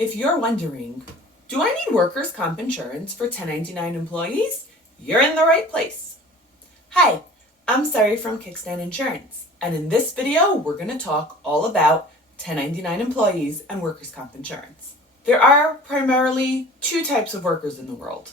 If you're wondering, do I need workers' comp insurance for 1099 employees? You're in the right place. Hi, I'm Sari from Kickstand Insurance, and in this video, we're going to talk all about 1099 employees and workers' comp insurance. There are primarily two types of workers in the world: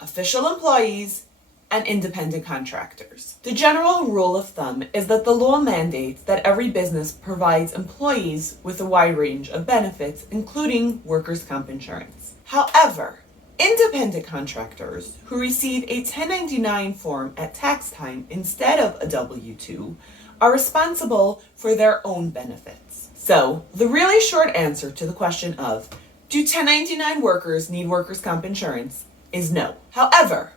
official employees and independent contractors. The general rule of thumb is that the law mandates that every business provides employees with a wide range of benefits, including workers' comp insurance. However, independent contractors who receive a 1099 form at tax time instead of a W-2 are responsible for their own benefits. So, the really short answer to the question of, do 1099 workers need workers' comp insurance, is no. However,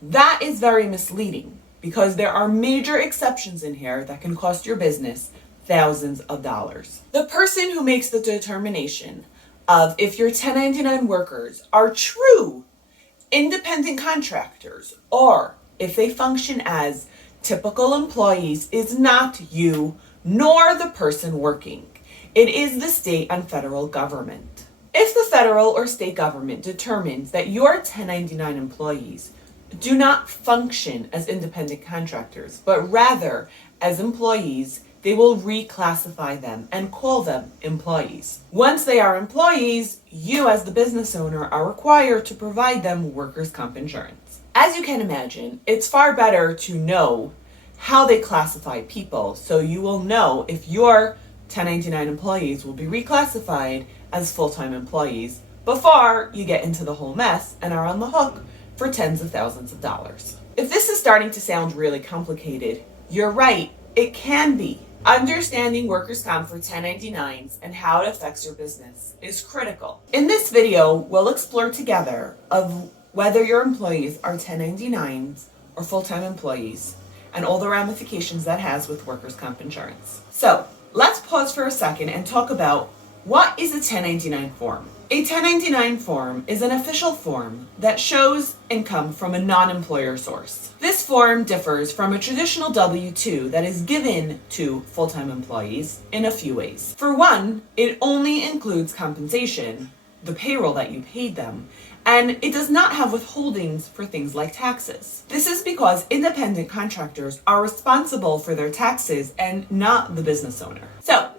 that is very misleading because there are major exceptions in here that can cost your business thousands of dollars. The person who makes the determination of if your 1099 workers are true independent contractors or if they function as typical employees is not you nor the person working. It is the state and federal government. If the federal or state government determines that your 1099 employees do not function as independent contractors, but rather as employees, they will reclassify them and call them employees. Once they are employees, you as the business owner are required to provide them workers' comp insurance. As you can imagine, it's far better to know how they classify people, so you will know if your 1099 employees will be reclassified as full-time employees before you get into the whole mess and are on the hook for tens of thousands of dollars. If this is starting to sound really complicated, you're right, it can be. Understanding workers' comp for 1099s and how it affects your business is critical. In this video, we'll explore together of whether your employees are 1099s or full-time employees and all the ramifications that has with workers' comp insurance. So, let's pause for a second and talk about what is a 1099 form. A 1099 form is an official form that shows income from a non-employer source. This form differs from a traditional W-2 that is given to full-time employees in a few ways. For one, it only includes compensation, the payroll that you paid them, and it does not have withholdings for things like taxes. This is because independent contractors are responsible for their taxes and not the business owner. So,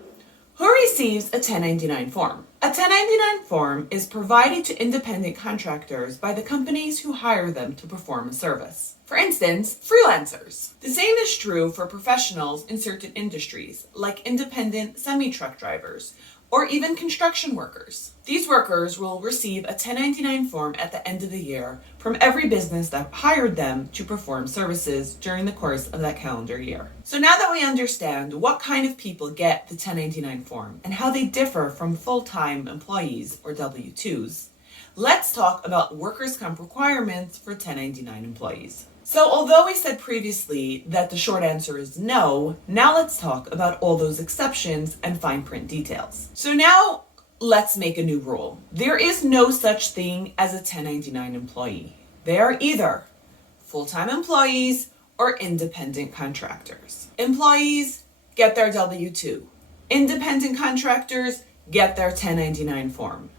who receives a 1099 form? A 1099 form is provided to independent contractors by the companies who hire them to perform a service. For instance, freelancers. The same is true for professionals in certain industries, like independent semi-truck drivers, or even construction workers. These workers will receive a 1099 form at the end of the year from every business that hired them to perform services during the course of that calendar year. So now that we understand what kind of people get the 1099 form and how they differ from full-time employees or W-2s, let's talk about workers' comp requirements for 1099 employees. So although we said previously that the short answer is no, now let's talk about all those exceptions and fine print details. So now let's make a new rule. There is no such thing as a 1099 employee. They are either full-time employees or independent contractors. Employees get their W-2. Independent contractors get their 1099 form.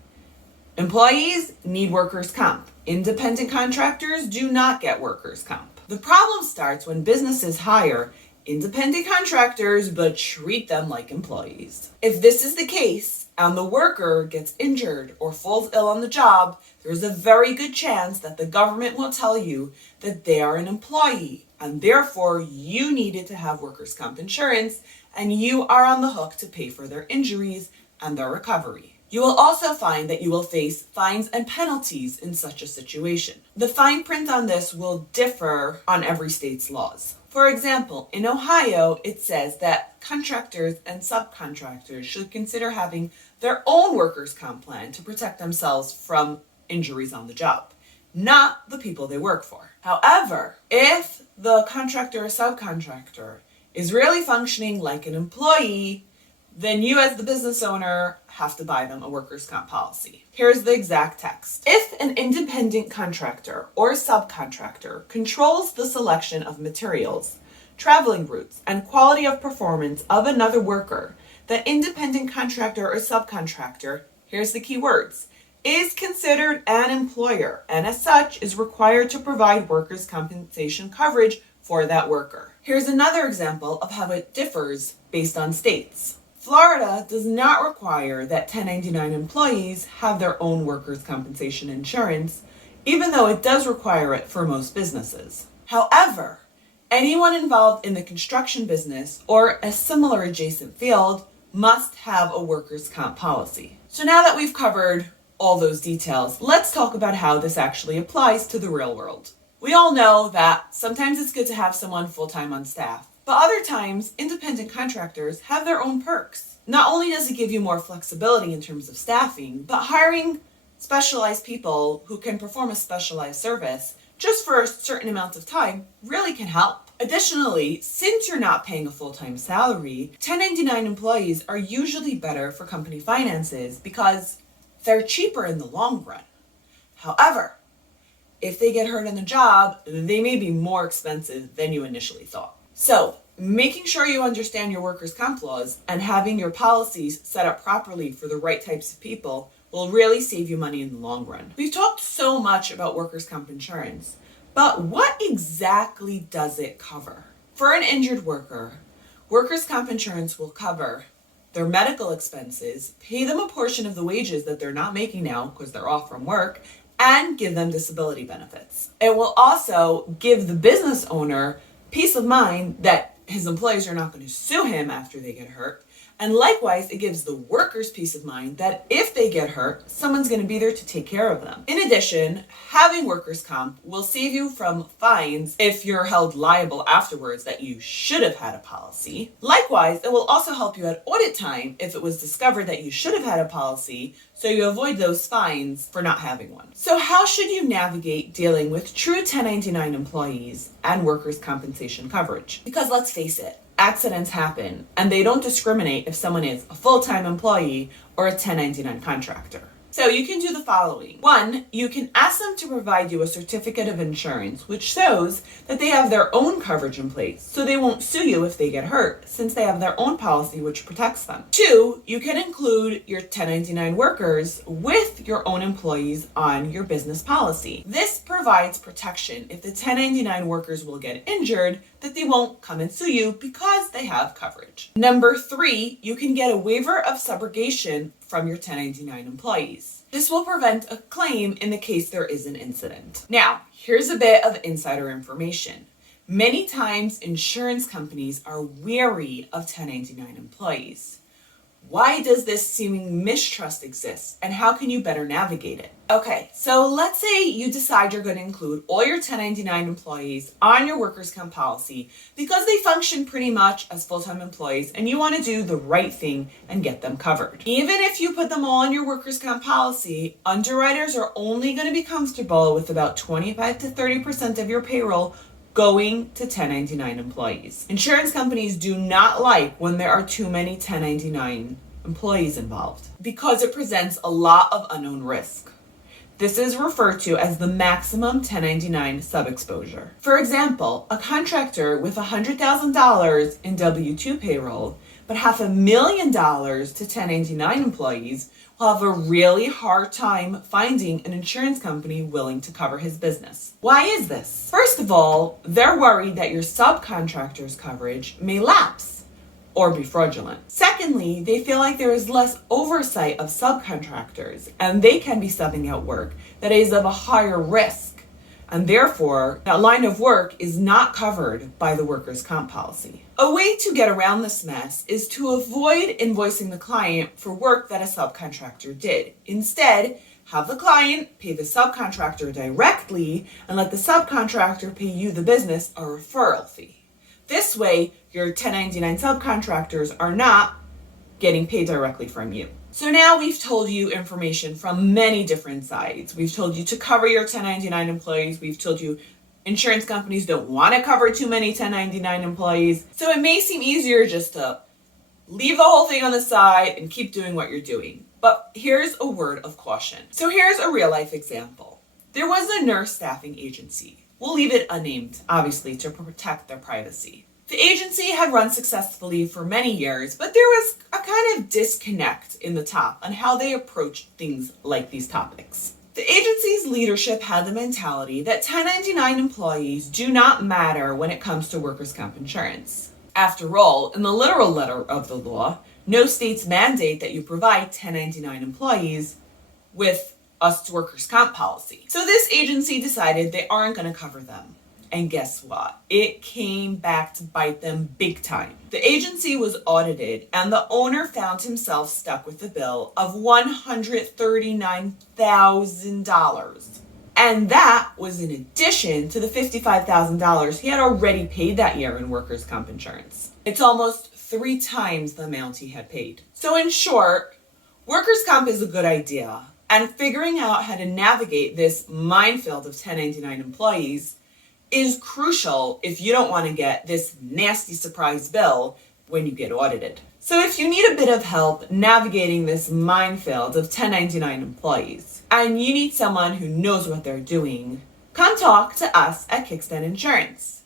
Employees need workers' comp. Independent contractors do not get workers' comp. The problem starts when businesses hire independent contractors but treat them like employees. If this is the case and the worker gets injured or falls ill on the job, there's a very good chance that the government will tell you that they are an employee and therefore you needed to have workers' comp insurance and you are on the hook to pay for their injuries and their recovery. You will also find that you will face fines and penalties in such a situation. The fine print on this will differ on every state's laws. For example, in Ohio, it says that contractors and subcontractors should consider having their own workers' comp plan to protect themselves from injuries on the job, not the people they work for. However, if the contractor or subcontractor is really functioning like an employee, then you as the business owner have to buy them a workers' comp policy. Here's the exact text. If an independent contractor or subcontractor controls the selection of materials, traveling routes, and quality of performance of another worker, the independent contractor or subcontractor here's the key words, is considered an employer and as such is required to provide workers' compensation coverage for that worker. Here's another example of how it differs based on states. Florida does not require that 1099 employees have their own workers' compensation insurance, even though it does require it for most businesses. However, anyone involved in the construction business or a similar adjacent field must have a workers' comp policy. So now that we've covered all those details, let's talk about how this actually applies to the real world. We all know that sometimes it's good to have someone full-time on staff, but other times independent contractors have their own perks. Not only does it give you more flexibility in terms of staffing, but hiring specialized people who can perform a specialized service just for a certain amount of time really can help. Additionally, since you're not paying a full-time salary, 1099 employees are usually better for company finances because they're cheaper in the long run. However, if they get hurt on the job, they may be more expensive than you initially thought. So, making sure you understand your workers' comp laws and having your policies set up properly for the right types of people will really save you money in the long run. We've talked so much about workers' comp insurance, but what exactly does it cover? For an injured worker, workers' comp insurance will cover their medical expenses, pay them a portion of the wages that they're not making now because they're off from work, and give them disability benefits. It will also give the business owner peace of mind that his employees are not going to sue him after they get hurt. And likewise, it gives the workers peace of mind that if they get hurt, someone's going to be there to take care of them. In addition, having workers' comp will save you from fines if you're held liable afterwards that you should have had a policy. Likewise, it will also help you at audit time if it was discovered that you should have had a policy, so you avoid those fines for not having one. So how should you navigate dealing with true 1099 employees and workers' compensation coverage? Because let's face it, accidents happen, and they don't discriminate if someone is a full-time employee or a 1099 contractor. So you can do the following. 1, you can ask them to provide you a certificate of insurance, which shows that they have their own coverage in place, so they won't sue you if they get hurt, since they have their own policy which protects them. 2, you can include your 1099 workers with your own employees on your business policy. This provides protection if the 1099 workers will get injured, that they won't come and sue you because they have coverage. Number 3, you can get a waiver of subrogation from your 1099 employees. This will prevent a claim in the case there is an incident. Now, here's a bit of insider information. Many times, insurance companies are wary of 1099 employees. Why does this seeming mistrust exist, and how can you better navigate it? Okay, so let's say you decide you're going to include all your 1099 employees on your workers' comp policy because they function pretty much as full-time employees and you want to do the right thing and get them covered. Even if you put them all on your workers' comp policy, underwriters are only going to be comfortable with about 25 to 30% of your payroll going to 1099 employees. Insurance companies do not like when there are too many 1099 employees involved because it presents a lot of unknown risk. This is referred to as the maximum 1099 sub-exposure. For example, a contractor with $100,000 in W-2 payroll but $500,000 to 1099 employees will have a really hard time finding an insurance company willing to cover his business. Why is this? First of all, they're worried that your subcontractor's coverage may lapse or be fraudulent. Secondly, they feel like there is less oversight of subcontractors and they can be subbing out work that is of a higher risk. And therefore, that line of work is not covered by the workers' comp policy. A way to get around this mess is to avoid invoicing the client for work that a subcontractor did. Instead, have the client pay the subcontractor directly and let the subcontractor pay you, the business, a referral fee. This way, your 1099 subcontractors are not getting paid directly from you. So now we've told you information from many different sides. We've told you to cover your 1099 employees. We've told you insurance companies don't want to cover too many 1099 employees. So it may seem easier just to leave the whole thing on the side and keep doing what you're doing. But here's a word of caution. So here's a real life example. There was a nurse staffing agency. We'll leave it unnamed, obviously, to protect their privacy. The agency had run successfully for many years, but there was a kind of disconnect in the top on how they approached things like these topics. The agency's leadership had the mentality that 1099 employees do not matter when it comes to workers' comp insurance. After all, in the literal letter of the law, no states mandate that you provide 1099 employees with a workers' comp policy. So this agency decided they aren't going to cover them. And guess what? It came back to bite them big time. The agency was audited and the owner found himself stuck with a bill of $139,000. And that was in addition to the $55,000 he had already paid that year in workers' comp insurance. It's almost 3 times the amount he had paid. So in short, workers' comp is a good idea. And figuring out how to navigate this minefield of 1099 employees is crucial if you don't want to get this nasty surprise bill when you get audited. So if you need a bit of help navigating this minefield of 1099 employees, and you need someone who knows what they're doing, come talk to us at Kickstand Insurance.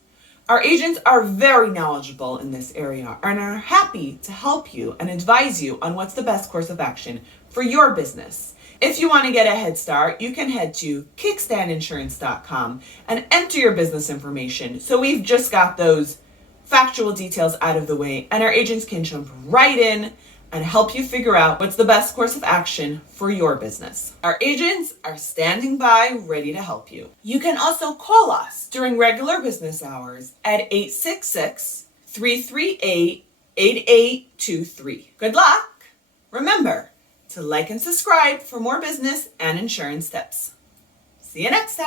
Our agents are very knowledgeable in this area and are happy to help you and advise you on what's the best course of action for your business. If you want to get a head start, you can head to kickstandinsurance.com and enter your business information. So we've just got those factual details out of the way, and our agents can jump right in and help you figure out what's the best course of action for your business. Our agents are standing by, ready to help you. You can also call us during regular business hours at 866-338-8823. Good luck! Remember to like and subscribe for more business and insurance tips. See you next time.